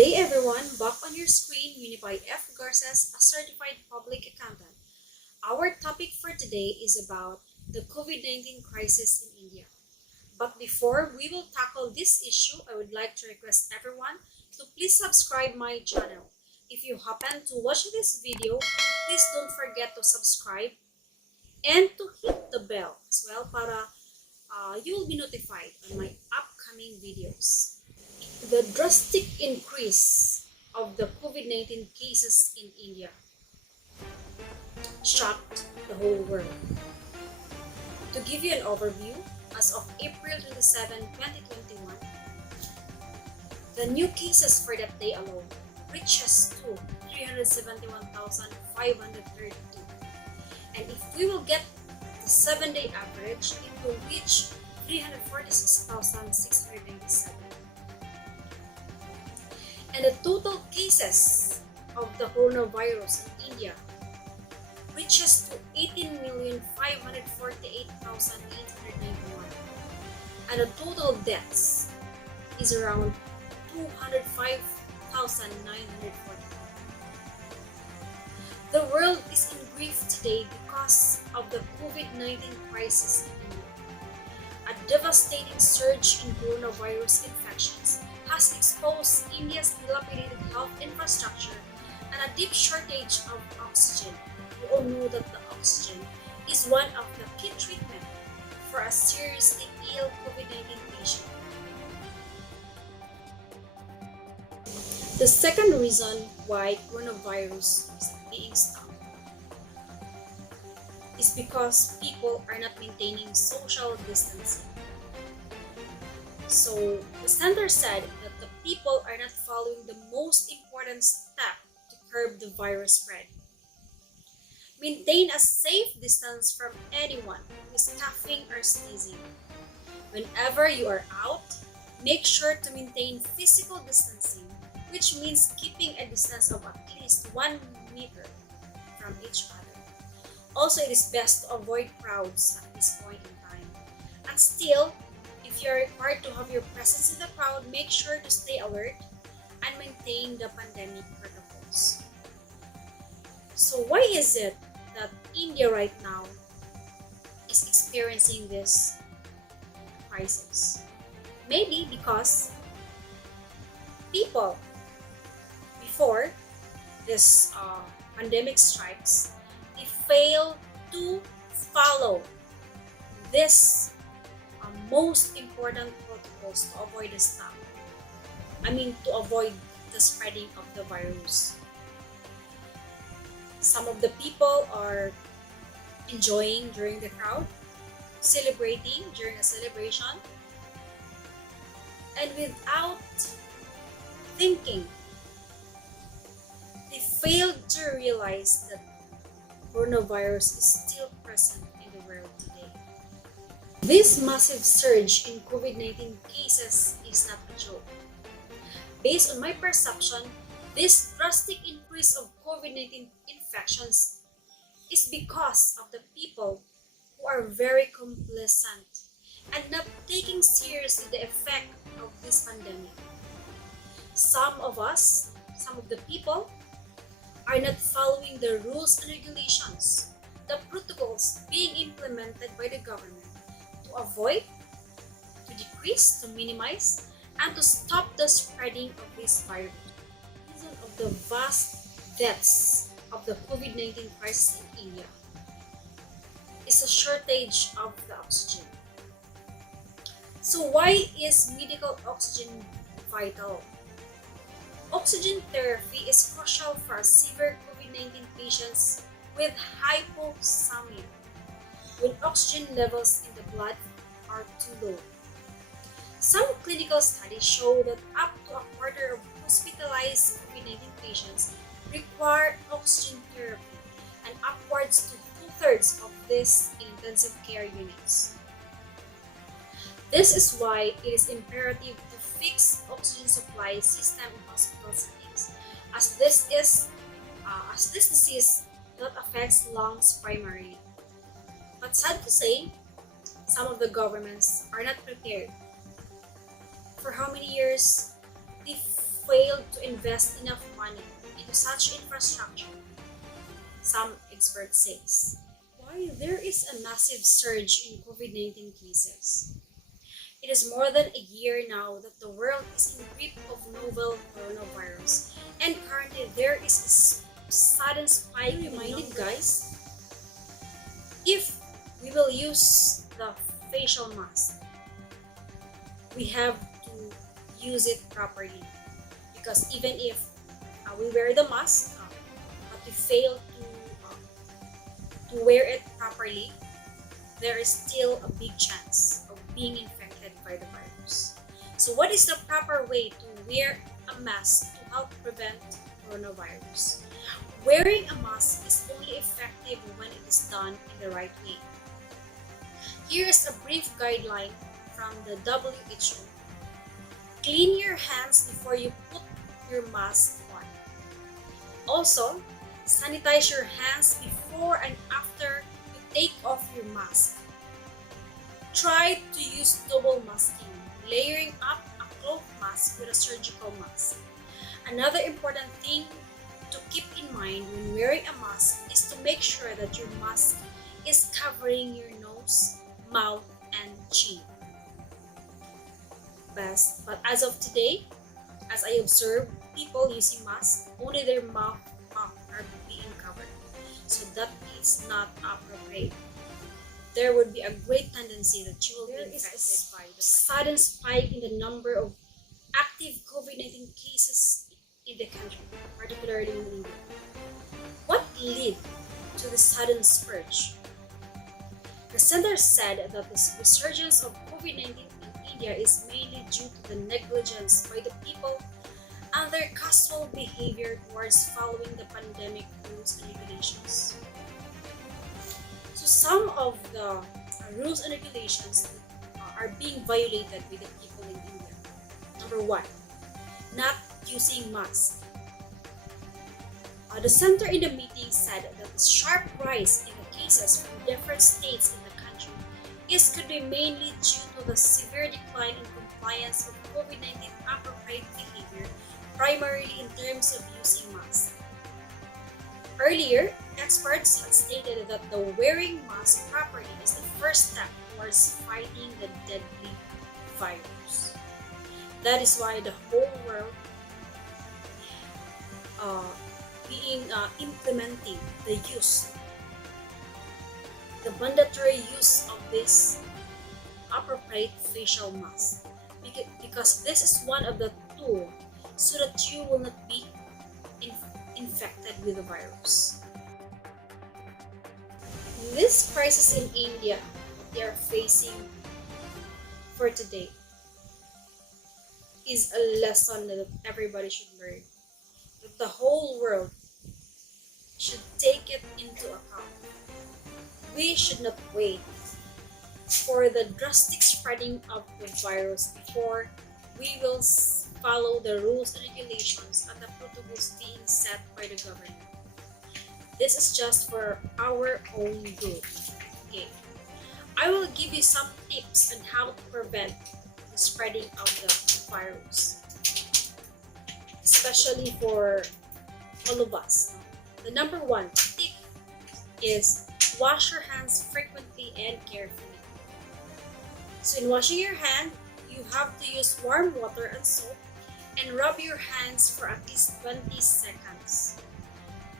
day everyone, back on your screen, Unify F. Garces, a certified public accountant. Our topic for today is about the COVID-19 crisis in India. But before we will tackle this issue, I would like to request everyone to please subscribe my channel. If you happen to watch this video, please don't forget to subscribe and to hit the bell as well para you will be notified on my upcoming videos. The drastic increase of the COVID-19 cases in India shocked the whole world. To give you an overview, as of April 27, 2021, the new cases for that day alone reaches to 371,532. And if we will get the 7-day average, it will reach 346,697. And the total cases of the coronavirus in India reaches to 18,548,891. And the total deaths is around 205,940. The world is in grief today because of the COVID-19 crisis in India. A devastating surge in coronavirus infections has exposed India's dilapidated health infrastructure and a deep shortage of oxygen. We all know that the oxygen is one of the key treatment for a seriously ill COVID-19 patient. The second reason why coronavirus is being stopped is because people are not maintaining social distancing. So the center said that the people are not following the most important step to curb the virus spread. Maintain a safe distance from anyone who is coughing or sneezing. Whenever you are out, make sure to maintain physical distancing, which means keeping a distance of at least 1 meter from each other. Also, it is best to avoid crowds at this point in time. And still, if you are required to have your presence in the crowd, make sure to stay alert and maintain the pandemic protocols. So why is it that India right now is experiencing this crisis? Maybe because people, before this pandemic strikes, they fail to follow this most important protocols to avoid to avoid the spreading of the virus. Some of the people are enjoying during the crowd, celebrating during a celebration, and without thinking, they failed to realize that coronavirus is still present in the world today. This massive surge in COVID-19 cases is not a joke. Based on my perception, this drastic increase of COVID-19 infections is because of the people who are very complacent and not taking seriously the effect of this pandemic. Some of the people, are not following the rules and regulations, the protocols being implemented by the government to avoid, to decrease, to minimize, and to stop the spreading of this virus. The reason of the vast deaths of the COVID-19 crisis in India is a shortage of the oxygen. So why is medical oxygen vital? Oxygen therapy is crucial for severe COVID-19 patients with hypoxemia, when oxygen levels in the blood are too low. Some clinical studies show that up to a quarter of hospitalized COVID-19 patients require oxygen therapy, and upwards to 2/3 of this in intensive care units. This is why it is imperative to fix oxygen supply system in hospital settings, as this disease that affects lungs primarily. But sad to say, some of the governments are not prepared. For how many years they failed to invest enough money into such infrastructure, some experts say. Why there is a massive surge in COVID-19 cases. It is more than a year now that the world is in grip of novel coronavirus, and currently there is a sudden spike. Reminded, guys, if we will use the facial mask, we have to use it properly, because even if we wear the mask, but we fail to wear it properly, there is still a big chance of being infected by the virus. So what is the proper way to wear a mask to help prevent coronavirus? Wearing a mask is only effective when it is done in the right way. Here is a brief guideline from the WHO. Clean your hands before you put your mask on. Also, sanitize your hands before and after you take off your mask. Try to use double masking, layering up a cloth mask with a surgical mask. Another important thing to keep in mind when wearing a mask is to make sure that your mask is covering your nose, mouth, and chin. But as of today, as I observe people using masks, only their mouth are being covered. So that is not appropriate. There would be a great tendency that you will be infected by the virus. Sudden spike in the number of active COVID-19 cases in the country, particularly in India. What led to the sudden surge? The center said that the resurgence of COVID-19 in India is mainly due to the negligence by the people and their casual behavior towards following the pandemic rules and regulations. So some of the rules and regulations are being violated by the people in India. Number one, not using masks. The center in the meeting said that the sharp rise in the cases from different states in the country could be mainly due to the severe decline in compliance of COVID-19 appropriate behavior, primarily in terms of using masks. Earlier, experts had stated that the wearing mask properly is the first step towards fighting the deadly virus. That is why the whole world implementing the mandatory use of this appropriate facial mask, because this is one of the tools so that you will not be infected with the virus. This crisis in India they are facing for today is a lesson that everybody should learn, that the whole world should take it into account. We should not wait for the drastic spreading of the virus before we will follow the rules and regulations and the protocols being set by the government. This is just for our own good. Okay. I will give you some tips on how to prevent the spreading of the virus, especially for all of us. The number one tip is wash your hands frequently and carefully. So in washing your hand, you have to use warm water and soap and rub your hands for at least 20 seconds.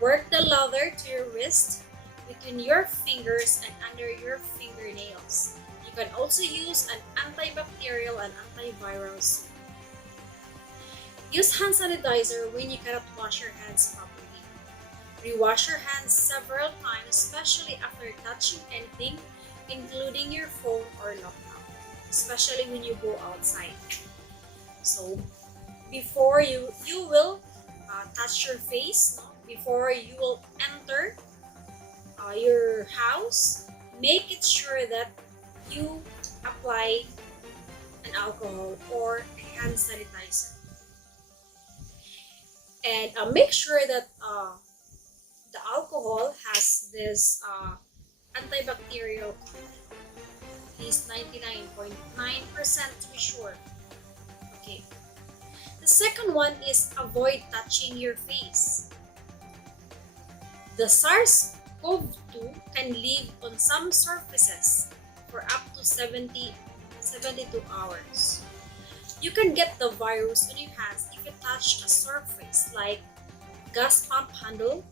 Work the lather to your wrist, between your fingers and under your fingernails. You can also use an antibacterial and antiviral soap. Use hand sanitizer when you cannot wash your hands properly. Rewash your hands several times, especially after touching anything, including your phone or laptop, especially when you go outside. So, before you will touch your face, before you will enter your house, make it sure that you apply an alcohol or a hand sanitizer. And make sure that the alcohol has this antibacterial content, at least 99.9% to be sure. Okay. The second one is avoid touching your face. The SARS-CoV-2 can live on some surfaces for up to 72 hours. You can get the virus on your hands if you touch a surface like gas pump handle,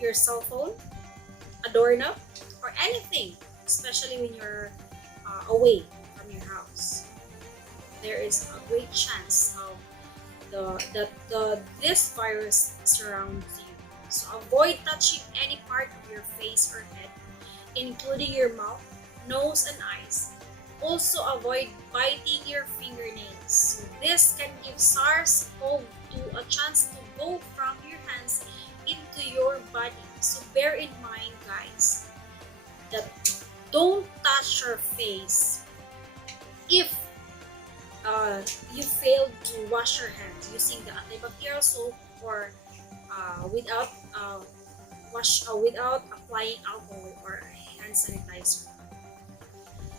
your cell phone, a doorknob, or anything, especially when you're away from your house. There is a great chance of this virus surrounds you. So avoid touching any part of your face or head, including your mouth, nose, and eyes. Also avoid biting your fingernails. So this can give SARS-CoV-2 a chance to go from your hands into your body. So bear in mind, guys, that don't touch your face if you failed to wash your hands using the antibacterial soap or without applying alcohol or hand sanitizer.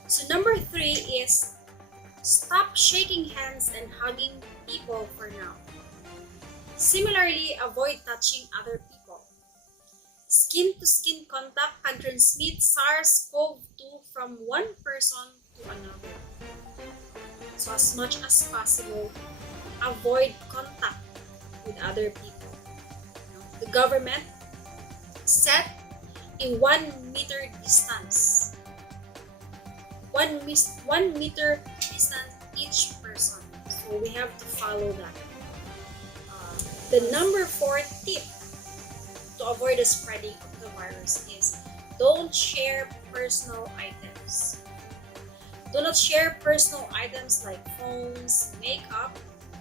So number 3 is stop shaking hands and hugging people for now. Similarly, avoid touching other people. Skin-to-skin contact can transmit SARS-CoV-2 from one person to another. So as much as possible, avoid contact with other people. The government set a 1 meter distance. 1 meter distance each person. So we have to follow that. The number 4 tip to avoid the spreading of the virus is don't share personal items. Do not share personal items like phones, makeup,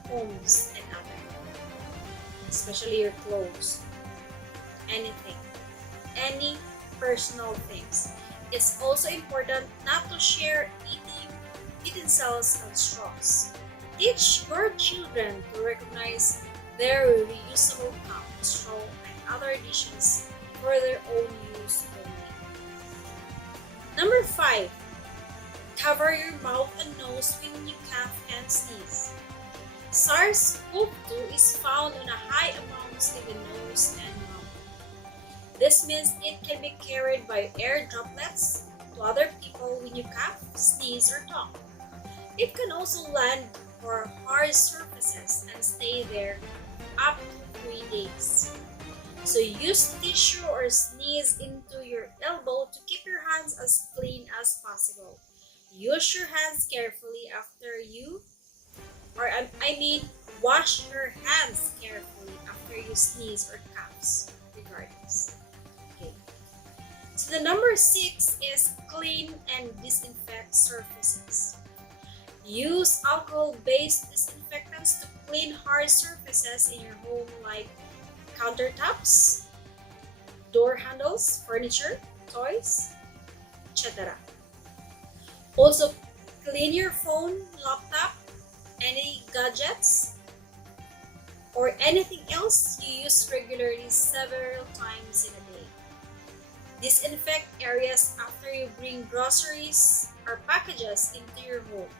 homes, and other, especially your clothes, anything, any personal things. It's also important not to share eating utensils and straws. Teach your children to recognize their reusable cup, straw, and other dishes for their own use only. Number 5. Cover your mouth and nose when you cough and sneeze. SARS-CoV-2 is found in a high amounts in the nose and mouth. This means it can be carried by air droplets to other people when you cough, sneeze, or talk. It can also land on hard surfaces and stay there up to 3 days. So use tissue or sneeze into your elbow to keep your hands as clean as possible. Use your hands carefully after wash your hands carefully after you sneeze or coughs, regardless. Okay. So the number 6 is clean and disinfect surfaces. Use alcohol-based disinfectants to clean hard surfaces in your home like countertops, door handles, furniture, toys, etc. Also, clean your phone, laptop, any gadgets, or anything else you use regularly several times in a day. Disinfect areas after you bring groceries or packages into your home.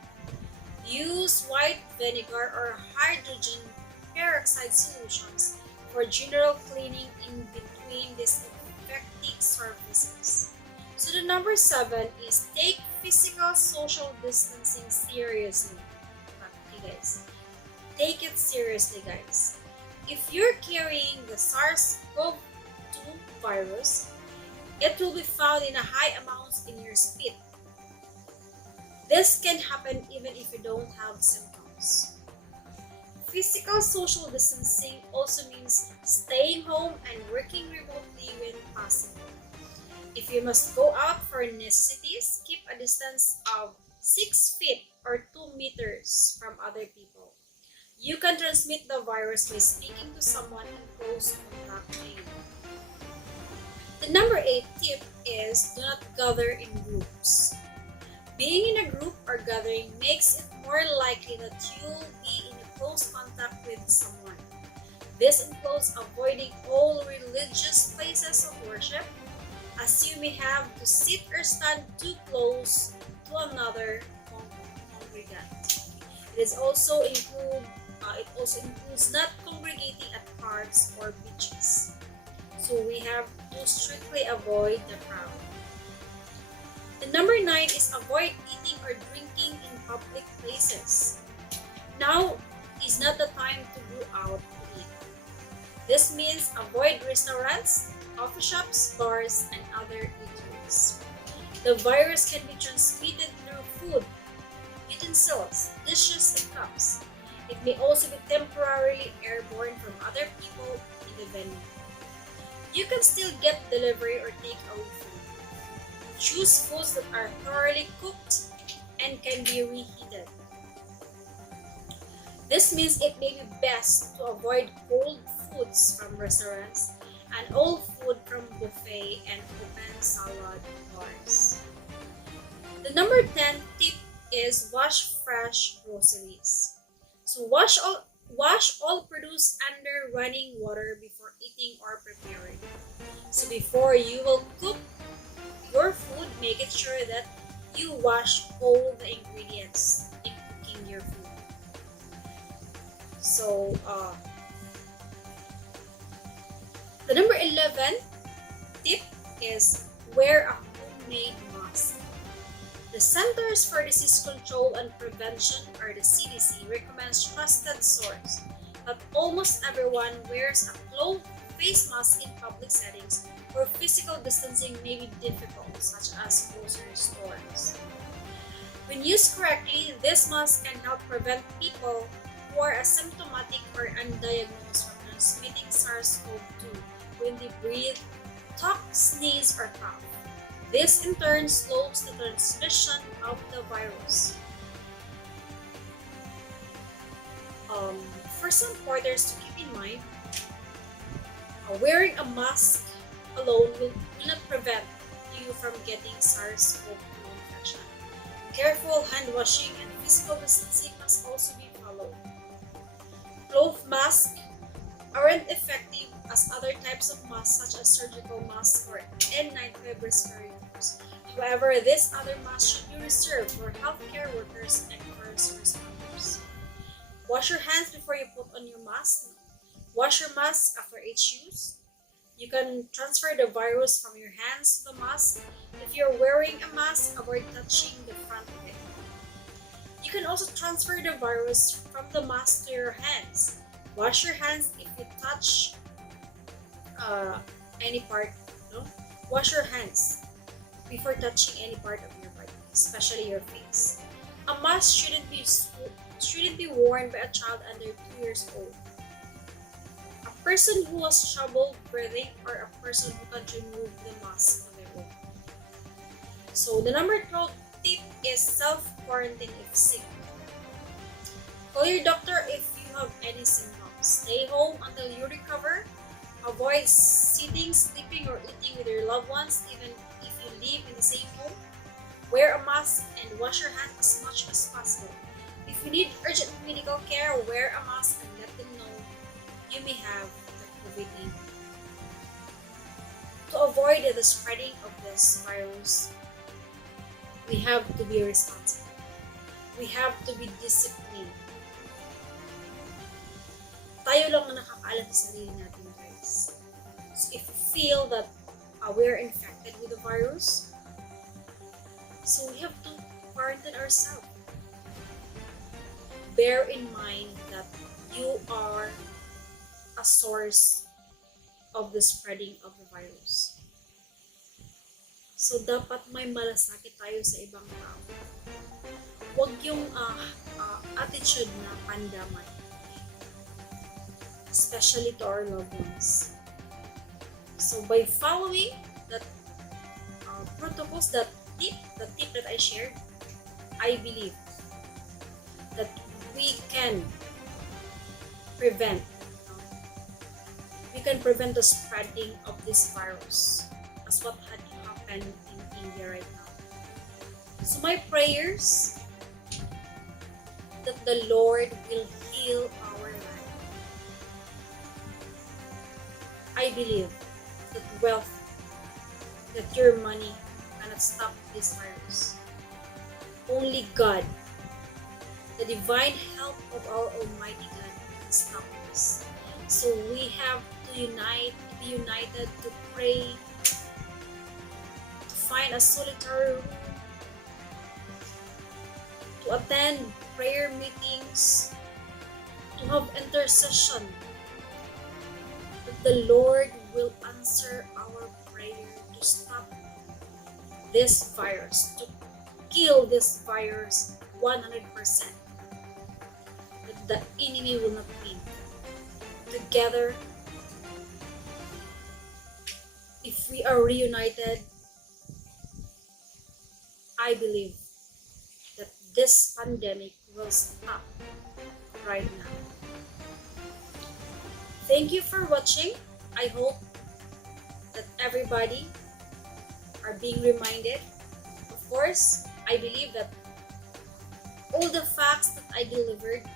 Use white vinegar or hydrogen peroxide solutions for general cleaning in between disinfecting surfaces. So the number 7 is take physical social distancing seriously. Okay, guys. Take it seriously, guys. If you're carrying the SARS-CoV-2 virus, it will be found in a high amounts in your spit. This can happen even if you don't have symptoms. Physical social distancing also means staying home and working remotely when possible. If you must go out for necessities, keep a distance of 6 feet or 2 meters from other people. You can transmit the virus by speaking to someone in close contact with you. The number 8 tip is do not gather in groups. Being in a group or gathering makes it more likely that you'll be in a close contact with someone. This includes avoiding all religious places of worship, as you may have to sit or stand too close to another congregant. It is also include it also includes not congregating at parks or beaches. So we have to strictly avoid the crowd. The number 9 is avoid eating or drinking in public places. Now is not the time to go out to eat. This means avoid restaurants, coffee shops, bars, and other eateries. The virus can be transmitted through food, utensils, dishes, and cups. It may also be temporarily airborne from other people in the venue. You can still get delivery or take away food. Choose foods that are thoroughly cooked and can be reheated. This means it may be best to avoid cold foods from restaurants and all food from buffet and open salad bars. The number 10 tip is wash fresh groceries. So wash all produce under running water before eating or preparing. So before you will cook your food, make it sure that you wash all the ingredients in cooking your food. So the number 11 tip is wear a homemade mask. The Centers for Disease Control and Prevention, or the CDC, recommends trusted source that almost everyone wears a cloth face mask in public settings where physical distancing may be difficult, such as grocery stores. When used correctly, this mask can help prevent people who are asymptomatic or undiagnosed from transmitting SARS-CoV-2 when they breathe, talk, sneeze, or cough. This in turn slows the transmission of the virus. For some pointers to keep in mind, wearing a mask alone will not prevent you from getting SARS-CoV-2 infection. Careful hand washing and physical distancing must also be followed. Cloth masks aren't effective as other types of masks such as surgical masks or N95 respirators. However, this other mask should be reserved for healthcare workers and first responders. Wash your hands before you put on your mask. Wash your mask after each use. You can transfer the virus from your hands to the mask. If you're wearing a mask, avoid touching the front of it. You can also transfer the virus from the mask to your hands. Wash your hands if you touch any part. No? Wash your hands before touching any part of your body, especially your face. A mask shouldn't be worn by a child under 2 years old. A person who has trouble breathing, or a person who can't remove the mask on their own. So the number 12 tip is self-quarantine if sick. Call your doctor if you have any symptoms. Stay home until you recover. Avoid sitting, sleeping, or eating with your loved ones, even if you live in the same home. Wear a mask and wash your hands as much as possible. If you need urgent medical care, wear a mask and let them know you may have the COVID-19. To avoid the spreading of this virus, we have to be responsible. We have to be disciplined. Tayo lang ang nakakaalam sa sarili natin, guys. So if you feel that we're infected with the virus, so we have to quarantine ourselves. Bear in mind that you are a source of the spreading of the virus. So dapat may malasakit tayo sa ibang tao. Huwag yung attitude na pandaman. Especially to our loved ones. So by following that protocols, the tip that I shared, I believe that we can prevent the spreading of this virus, as what had happened in India right now. So my prayers that the Lord will heal our land. I believe that wealth, that your money cannot stop this virus. Only God the divine help of our Almighty God can stop us. So we have to be united to pray, to find a solitary room, to attend prayer meetings, to have intercession, that the Lord will answer our prayer to stop this virus, to kill this virus 100%. That the enemy will not win. Together, if we are reunited, I believe that this pandemic will stop right now. Thank you for watching. I hope that everybody are being reminded. Of course, I believe that all the facts that I delivered,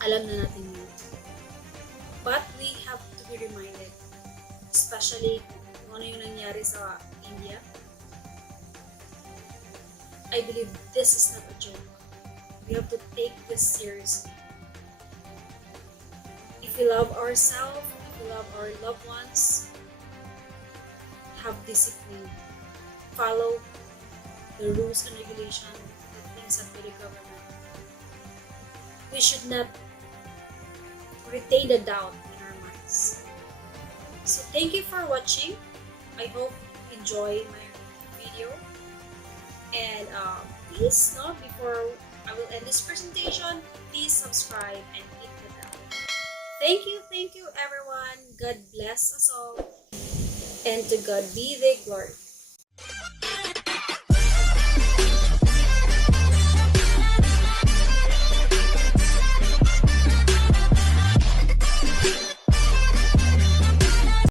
alam na natin yun. But we have to be reminded, especially kung ano yung nangyari sa India. I believe this is not a joke. We have to take this seriously. If we love ourselves, if we love our loved ones, have discipline. Follow the rules and regulations that being set by the government. We should not retain the doubt in our minds. So thank you for watching. I hope you enjoy my video. And please, before I will end this presentation, please subscribe and hit the bell. Thank you everyone. God bless us all. And to God be the glory.